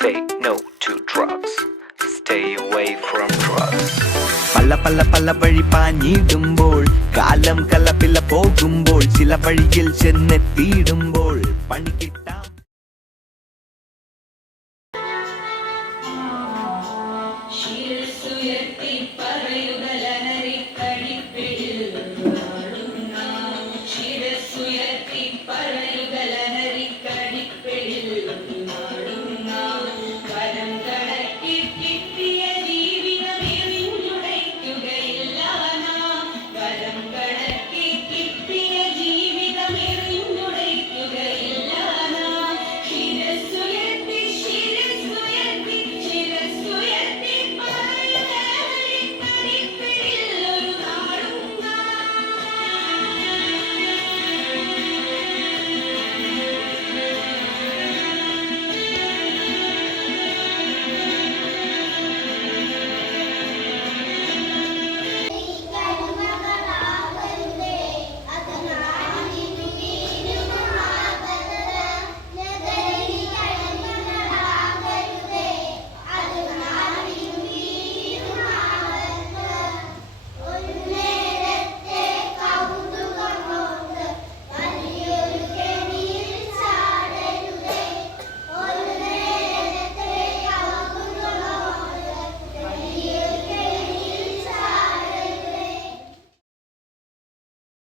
say no to drugs. Stay away from drugs. பல்ல பல்ல பல்ல வழி பாஞ்சிடும் போல் காலம் கலப்பில போகும் போல் சில வழியில் சென்ன தீடும் போல் பணிக்கிட்டா